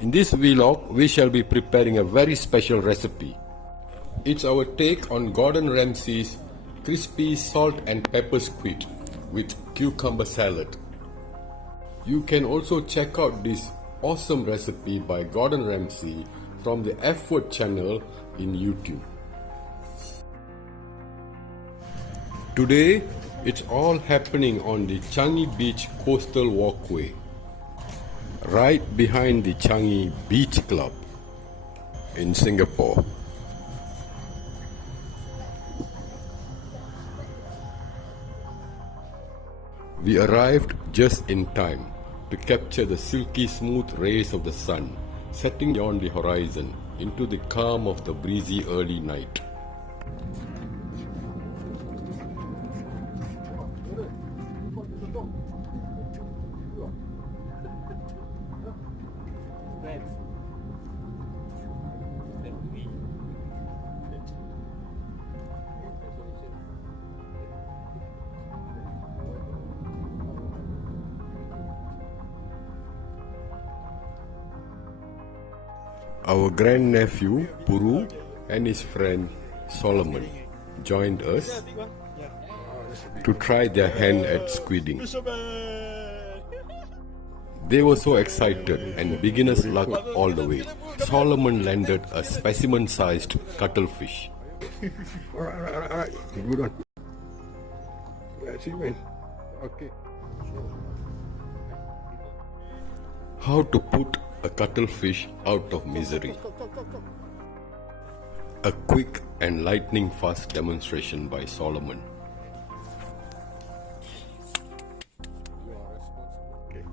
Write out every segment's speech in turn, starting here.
In this vlog, we shall be preparing a very special recipe. It's our take on Gordon Ramsay's crispy salt and pepper squid with cucumber salad. You can also check out this awesome recipe by Gordon Ramsay from the F Word channel in YouTube. Today, it's all happening on the Changi Beach Coastal Walkway, right behind the Changi Beach Club in Singapore. We arrived just in time to capture the silky smooth rays of the sun setting beyond the horizon into the calm of the breezy early night. Our grandnephew Puru and his friend Solomon joined us to try their hand at squidding. They were so excited and beginner's luck all the way. Solomon landed a specimen-sized cuttlefish. Alright. Good one. That's it, man. Okay. How to put a cuttlefish out of misery. A quick and lightning fast demonstration by Solomon.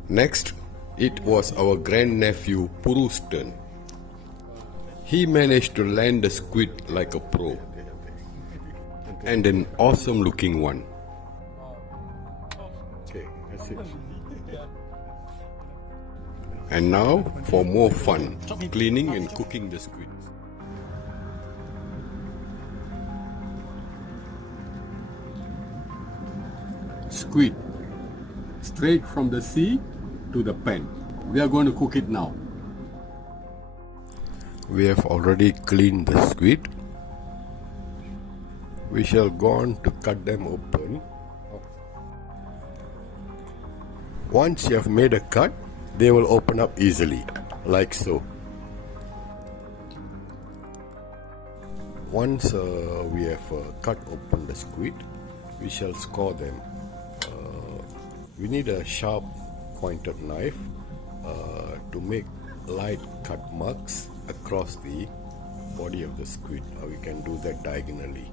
Next, it was our grandnephew Puru's turn. He managed to land the squid like a pro, and an awesome looking one. Okay, that's it. And now for more fun, cleaning and cooking the squid. Squid, straight from the sea to the pan. We are going to cook it now. We have already cleaned the squid. We shall go on to cut them open. Once you have made a cut, they will open up easily, like so. Once we have cut open the squid, we shall score them. We need a sharp pointed knife to make light cut marks across the body of the squid. We can do that diagonally,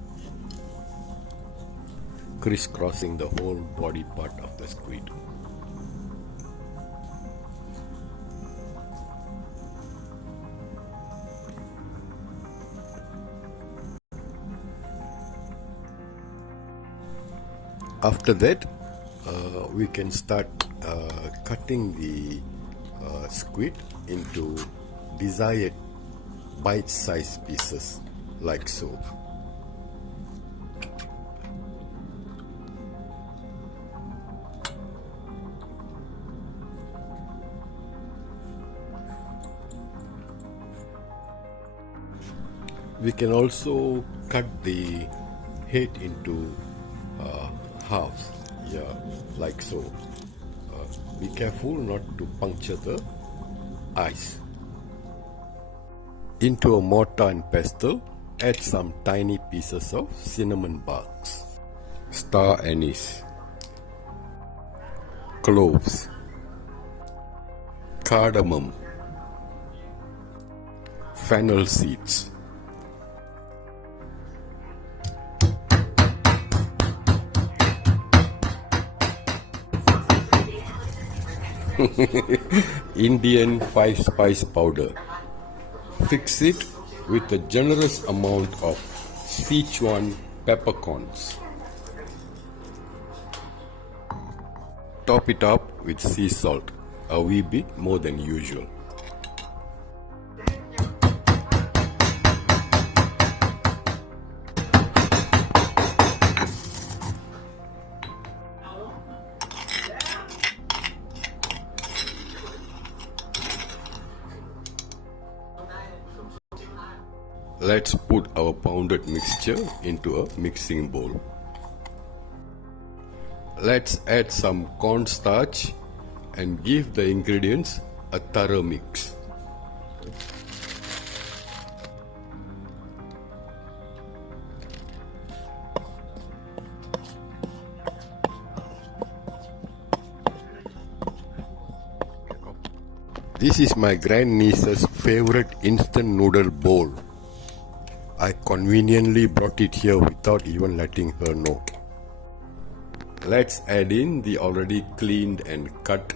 crisscrossing the whole body part of the squid. After that, we can start cutting the squid into desired bite-sized pieces, like so. We can also cut the head into halves, like so. Be careful not to puncture the eyes. Into a mortar and pestle, add some tiny pieces of cinnamon barks, star anise, cloves, cardamom, fennel seeds, Indian 5-spice powder. Fix it with a generous amount of Sichuan peppercorns. Top it up with sea salt, a wee bit more than usual. Let's put our pounded mixture into a mixing bowl. Let's add some cornstarch and give the ingredients a thorough mix. This is my grandniece's favorite instant noodle bowl. I conveniently brought it here without even letting her know. Let's add in the already cleaned and cut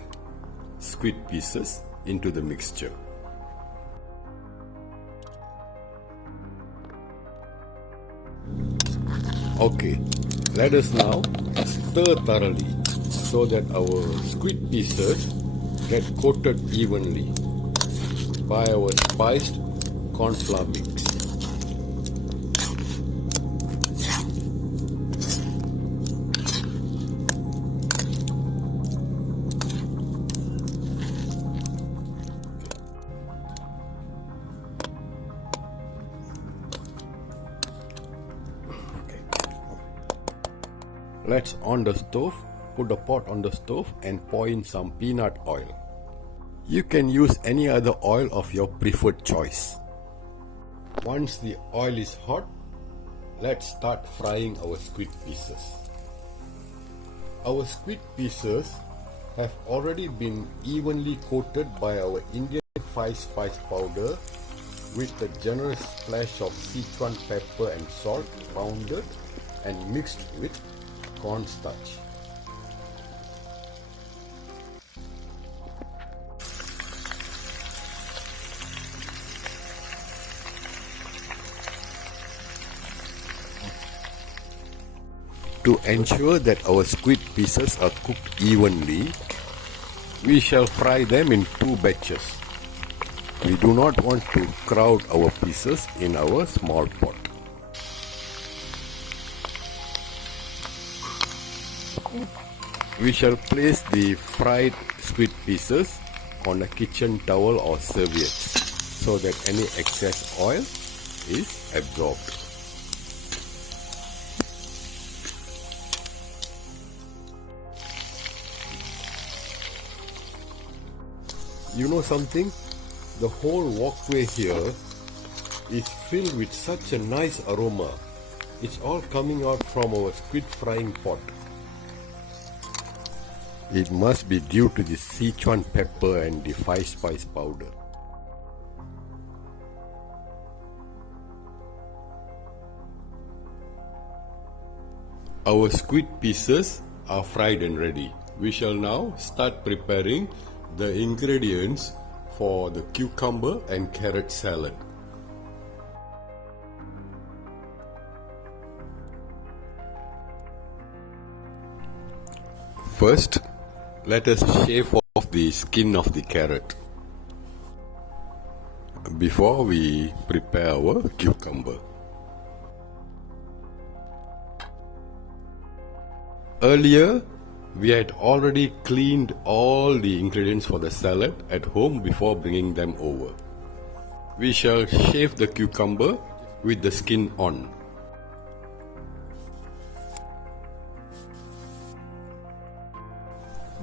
squid pieces into the mixture. Okay, let us now stir thoroughly so that our squid pieces get coated evenly by our spiced corn flour mix. Let's on the stove, put the pot on the stove and pour in some peanut oil. You can use any other oil of your preferred choice. Once the oil is hot, let's start frying our squid pieces. Our squid pieces have already been evenly coated by our Indian 5-spice powder with a generous splash of Sichuan pepper and salt pounded and mixed with cornstarch. To ensure that our squid pieces are cooked evenly, we shall fry them in 2 batches. We do not want to crowd our pieces in our small pot. We shall place the fried squid pieces on a kitchen towel or serviettes so that any excess oil is absorbed. You know something? The whole walkway here is filled with such a nice aroma. It's all coming out from our squid frying pot. It must be due to the Sichuan pepper and the 5-spice powder. Our squid pieces are fried and ready. We shall now start preparing the ingredients for the cucumber and carrot salad. First, let us shave off the skin of the carrot before we prepare our cucumber. Earlier, we had already cleaned all the ingredients for the salad at home before bringing them over. We shall shave the cucumber with the skin on.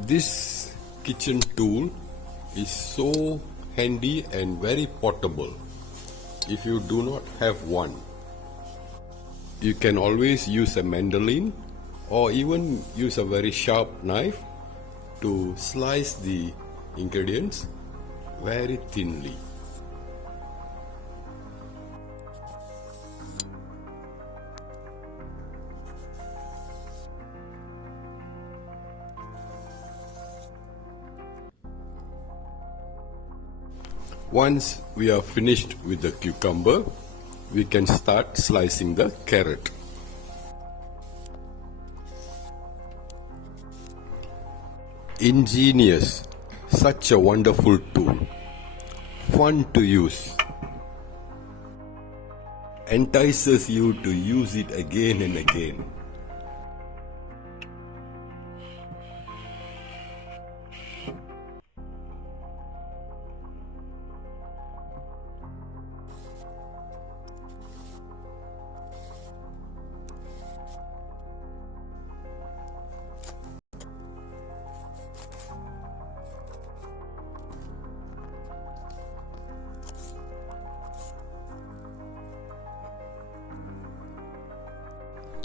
This kitchen tool is so handy and very portable. If you do not have one, you can always use a mandolin or even use a very sharp knife to slice the ingredients very thinly. Once we are finished with the cucumber, we can start slicing the carrot. Ingenious, such a wonderful tool, fun to use, entices you to use it again and again.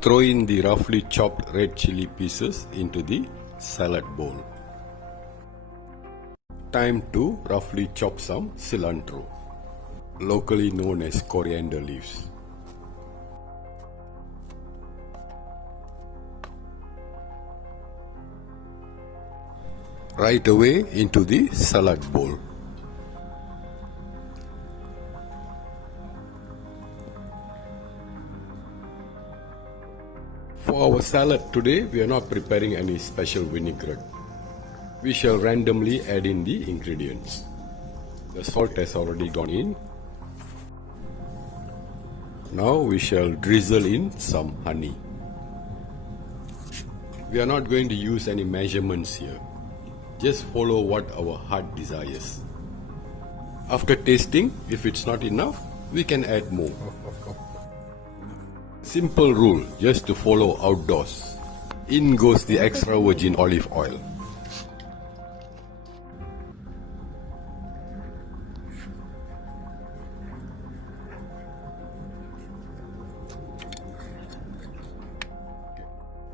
Throw in the roughly chopped red chili pieces into the salad bowl. Time to roughly chop some cilantro, locally known as coriander leaves. Right away into the salad bowl. For our salad today, we are not preparing any special vinaigrette. We shall randomly add in the ingredients. The salt has already gone in. Now we shall drizzle in some honey. We are not going to use any measurements here. Just follow what our heart desires. After tasting, if it's not enough, we can add more. Simple rule, just to follow outdoors. In goes the extra virgin olive oil.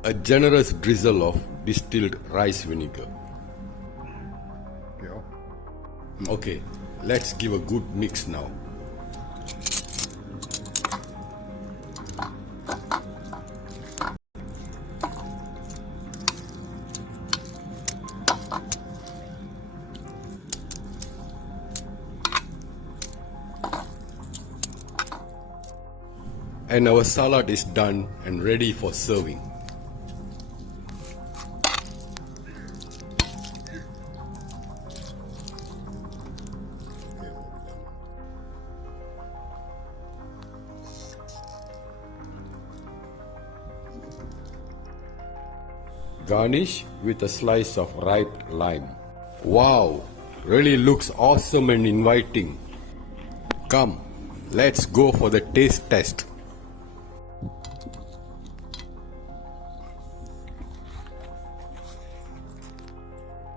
A generous drizzle of distilled rice vinegar. Okay, let's give a good mix now. And our salad is done and ready for serving. Garnish with a slice of ripe lime. Wow, really looks awesome and inviting. Come, let's go for the taste test.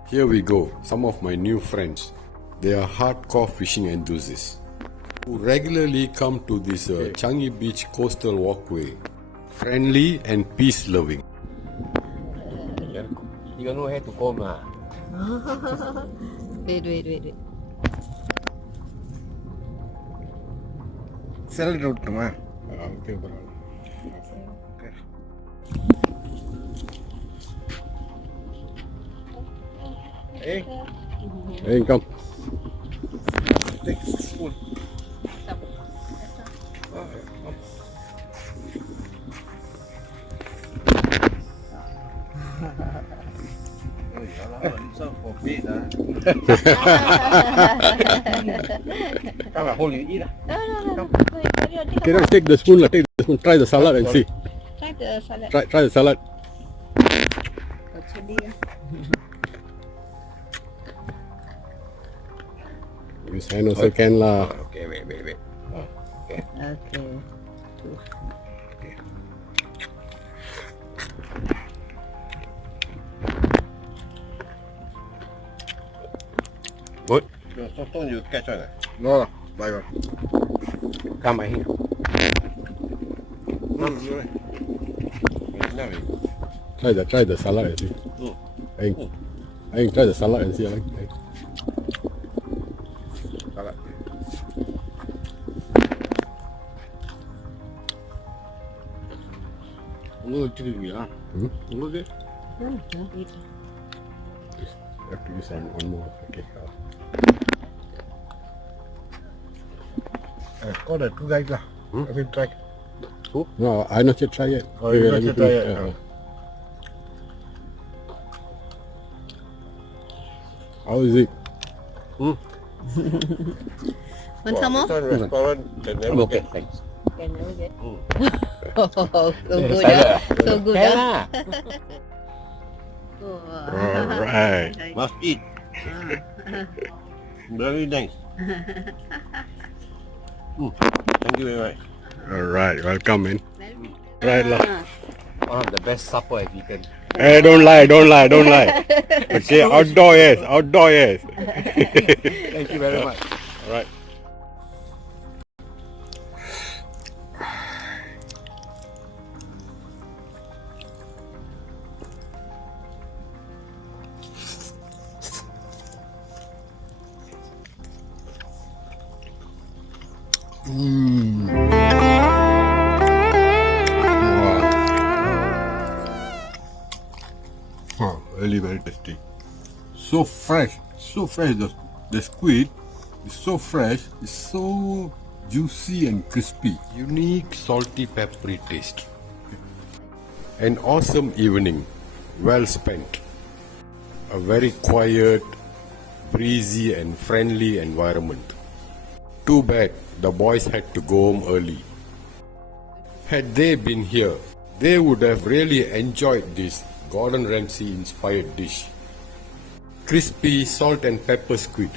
Here we go, some of my new friends. They are hardcore fishing enthusiasts who regularly come to this Changi Beach coastal walkway. Friendly and peace-loving. You don't know how to comb lah. Wait. Salad routuma. Okay, bro. Okay. Hey, come. Take a spoon. Come on, hold you eat. No. Okay, now take the spoon. Take the spoon. Try the salad and see. Try the salad. Try the salad. Chili. Use hand also can lah. Okay, wait. Okay. Good. Your sotong you catch one? No, bye bye. Come by here. Try the salad and see. I try the salad and see. Salad. Okay. You have to use one more. Okay. Có the two guys lah. I will try. Who? No, I not yet try yet. Oh, you not yet try yet? How is it? Want some more? This one restaurant can never Okay, get. thanks. Can never get. So good, ah. So good, ah. Alright. Must eat. Very nice. Thank you very much. Alright, welcome man. Right lah. One of the best supper I've eaten. Hey, don't lie. Okay, outdoor yes. Thank you very much. Alright. Wow, really very tasty. So fresh, so fresh. The squid is so fresh, it's so juicy and crispy. Unique salty peppery taste. An awesome evening, well spent. A very quiet, breezy and friendly environment. Too bad the boys had to go home early. Had they been here, they would have really enjoyed this Gordon Ramsay inspired dish. Crispy salt and pepper squid